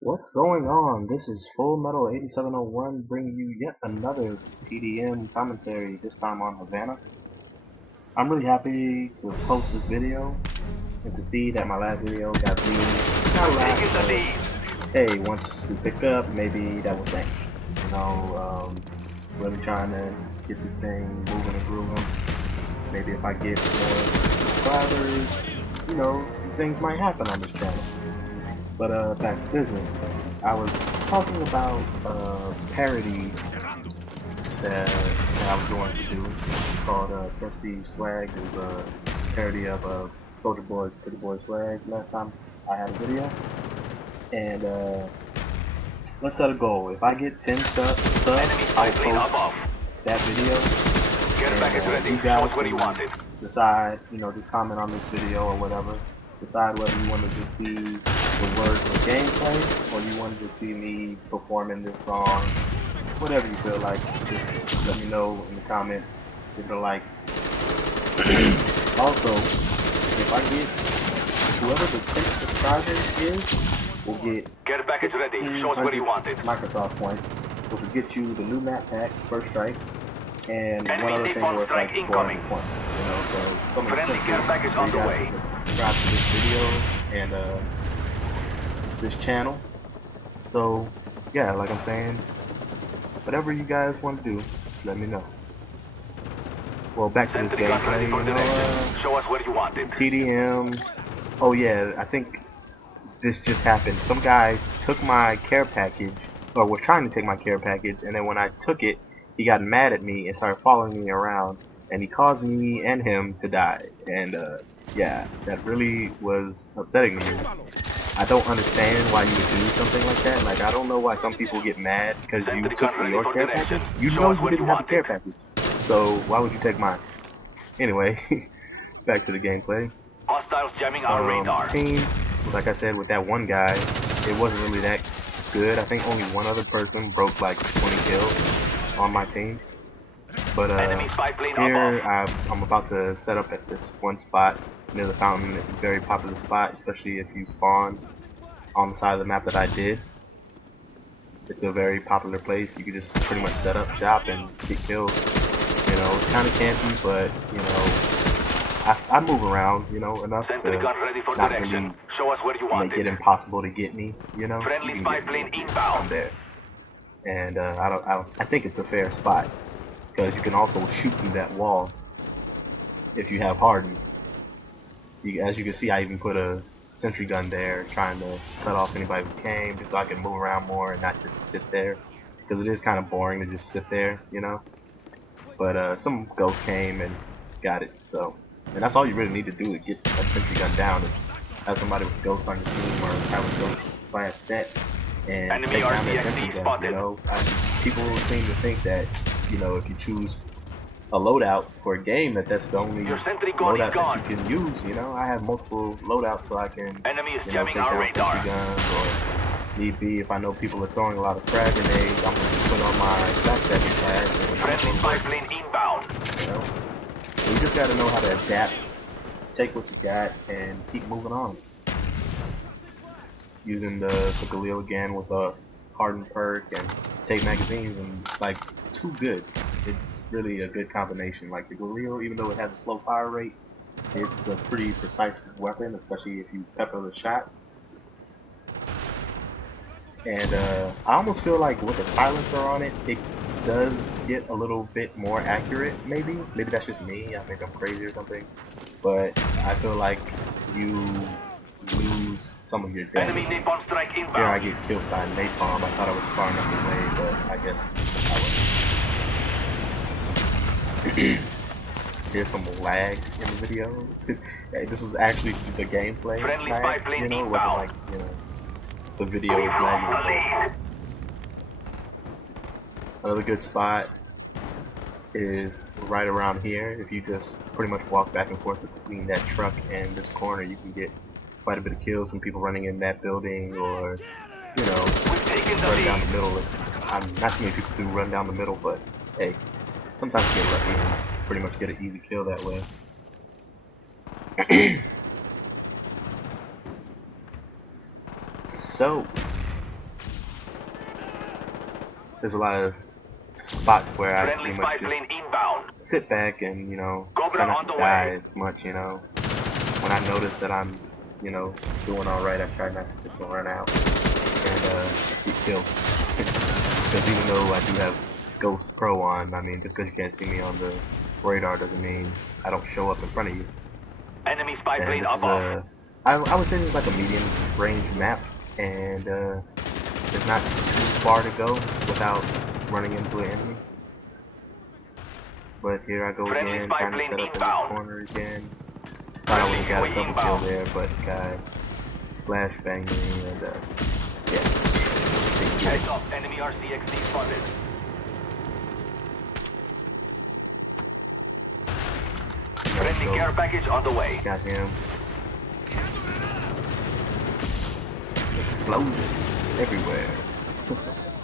What's going on? This is Full Metal 8701 bringing you yet another PDM commentary, this time on Havana. I'm really happy to post this video and to see that my last video got views. Not last, but hey, once we pick up, maybe that was thanks. Really trying to get this thing moving and grooving. Maybe if I get more subscribers, things might happen on this channel. But back to business. I was talking about a parody that I was going to do called Prestige Swag. It was a parody of Soldier Boy, Pretty Boy Swag last time I had a video. And let's set a goal. If I get 10 subs, I'll post that video. And you guys can decide, just comment on this video or whatever. Decide whether you wanted to see the words of the gameplay or you wanted to see me performing this song. Whatever you feel like, just let me know in the comments. Give it a like. Also, if I get whoever the 10th subscriber is, will get a package ready. Show us where you want it. Microsoft points, which will get you the new map pack, First Strike, and enemy one other thing worth like 400 points. So some of the friendly care package on the way. Subscribe to this video and this channel. So yeah, like I'm saying, whatever you guys want to do, just let me know. Well, back to this gameplay. Show us where you want it. TDM. Oh yeah, I think this just happened. Some guy took my care package, or was trying to take my care package, and then when I took it, he got mad at me and started following me around, and he caused me and him to die. And yeah, that really was upsetting to me. I don't understand why you would do something like that. Like, I don't know why some people get mad because you took your care package. You know you didn't have a care package, so why would you take mine? Anyway, back to the gameplay. Hostiles jamming our radar. Team, like I said, with that one guy, it wasn't really that good. I think only one other person broke like 20 kills on my team. But here I'm about to set up at this one spot near the fountain. It's a very popular spot, especially if you spawn on the side of the map that I did. It's a very popular place. You can just pretty much set up shop and get kills. It's kind of campy, but I move around, enough to not really show us where you want make it impossible to get me. Friendly spy plane inbound. I'm there, and I think it's a fair spot. Because you can also shoot through that wall if you have hardened. As you can see, I even put a sentry gun there, trying to cut off anybody who came, just so I can move around more and not just sit there. Because it is kind of boring to just sit there, But some ghosts came and got it. And that's all you really need to do to get a sentry gun down, is have somebody with ghosts on your team or have a ghost fire set and take down that sentry gun. People seem to think that if you choose a loadout for a game, that's the only loadout that you can use. I have multiple loadouts, so I can take down sentry guns, or need be, if I know people are throwing a lot of frag grenades, I'm going to put on my backstacking class. Friendly spy plane inbound. So you just got to know how to adapt, take what you got, and keep moving on. Using the Galil again with a hardened perk and take magazines, and like, too good. It's really a good combination. Like the Galil, even though it has a slow fire rate, it's a pretty precise weapon, especially if you pepper the shots. And I almost feel like with the silencer on it, it does get a little bit more accurate. Maybe that's just me. I think I'm crazy or something. But I feel like you lose some of your damage. Enemy napalm strike inbound. Here I get killed by napalm. I thought I was far enough away, but I guess I wasn't. There's some lag in the video. This was actually the gameplay. Friendly lag, spy plane it wasn't inbound. like, the video is lagging. Another good spot is right around here. If you just pretty much walk back and forth between that truck and this corner, you can get quite a bit of kills from people running in that building, or run down the middle. Not too many people do run down the middle, but hey, sometimes you get lucky and pretty much get an easy kill that way. So there's a lot of spots where I Friendly pretty much spy plane just inbound. sit back and, you know, Cobra try not on to the die way. as much, you know. When I notice that I'm, you know, doing alright, I try not to just run out and get killed. Because even though I do have Ghost Pro on, I mean, just because you can't see me on the radar doesn't mean I don't show up in front of you. Enemy spy And plane this is above. I would say this is like a medium range map, and it's not too far to go without running into an enemy. But here I go Friendly again, spy trying to plane set up in this inbound. corner again. Thought I would have got a UAV double kill inbound. there, but guy flashbanged me, and yeah. Didn't get it. Heads up, enemy RCXD spotted. Friendly So, care package on the way. got him. Explosions everywhere.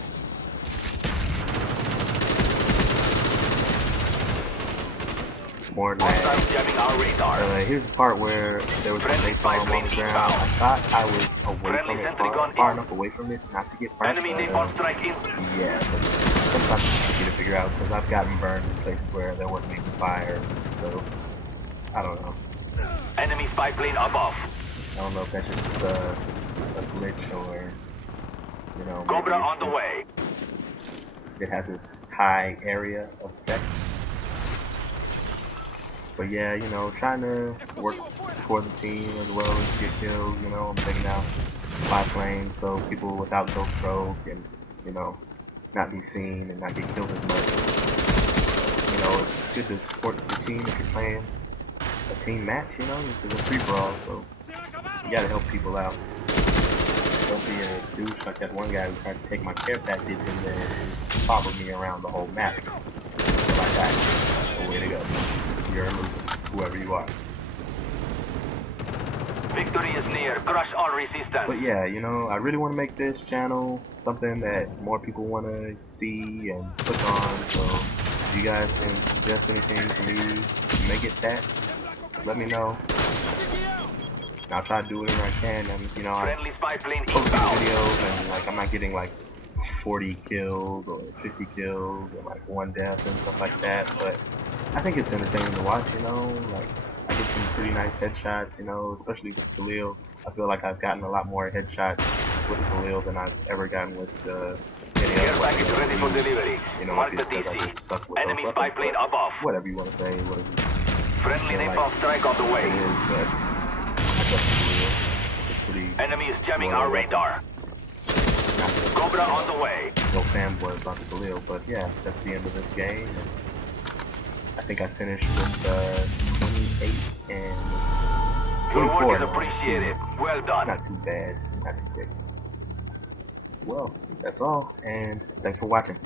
More lag. Hostiles jamming our radar. Here's the part where there was a Friendly napalm on spy the plane ground. I thought I was away Friendly from it, sentry gun far in. enough away from it not to get burnt. Enemy but, napalm strike in. yeah, but sometimes it's tricky to figure out because I've gotten burned in places where there wasn't even fire. So I don't know. Enemy spy plane above. I don't know if that's just a glitch or, you know, Cobra maybe on the way. it has a high area effect. But yeah, you know, trying to work for the team as well as get kills, you know, I'm taking out spy planes so people without Ghost Pro can, you know, not be seen and not get killed as much. You know, it's good to support the team if you're playing a team match, you know, this is a free-for-all, so you gotta help people out. Don't be a douche like that one guy who tried to take my care package and then just follow me around the whole map. So like that, that's the way to go. You're a loser, whoever you are. Victory is near. Crush all resistance. But yeah, you know, I really want to make this channel something that more people want to see and click on. So if you guys can suggest anything for me to make it that, just let me know. And I'll try to do whatever I can. And you know, I Friendly spy plane post these inbound. videos and like I'm not getting like 40 kills or 50 kills or like 1 death and stuff like that, but I think it's entertaining to watch, you know, like I get some pretty nice headshots, you know, especially with Khalil. I feel like I've gotten a lot more headshots with Khalil than I've ever gotten with any Care other package weapon. ready for delivery. You know, Mark the because I DC. just suck with Enemy those spy weapons, plane but above. whatever you want to say, whatever you Friendly feel napalm like strike on the it way. is, but I trust Khalil. It's pretty Enemy is jamming loyal our weapon. radar. Not to Cobra on the way. go fanboy about the Khalil, but yeah, that's the end of this game. And I think I finished with 28 and Your 24 work is now. appreciated. Well done. Not too bad, not too big. Well, that's all, and thanks for watching.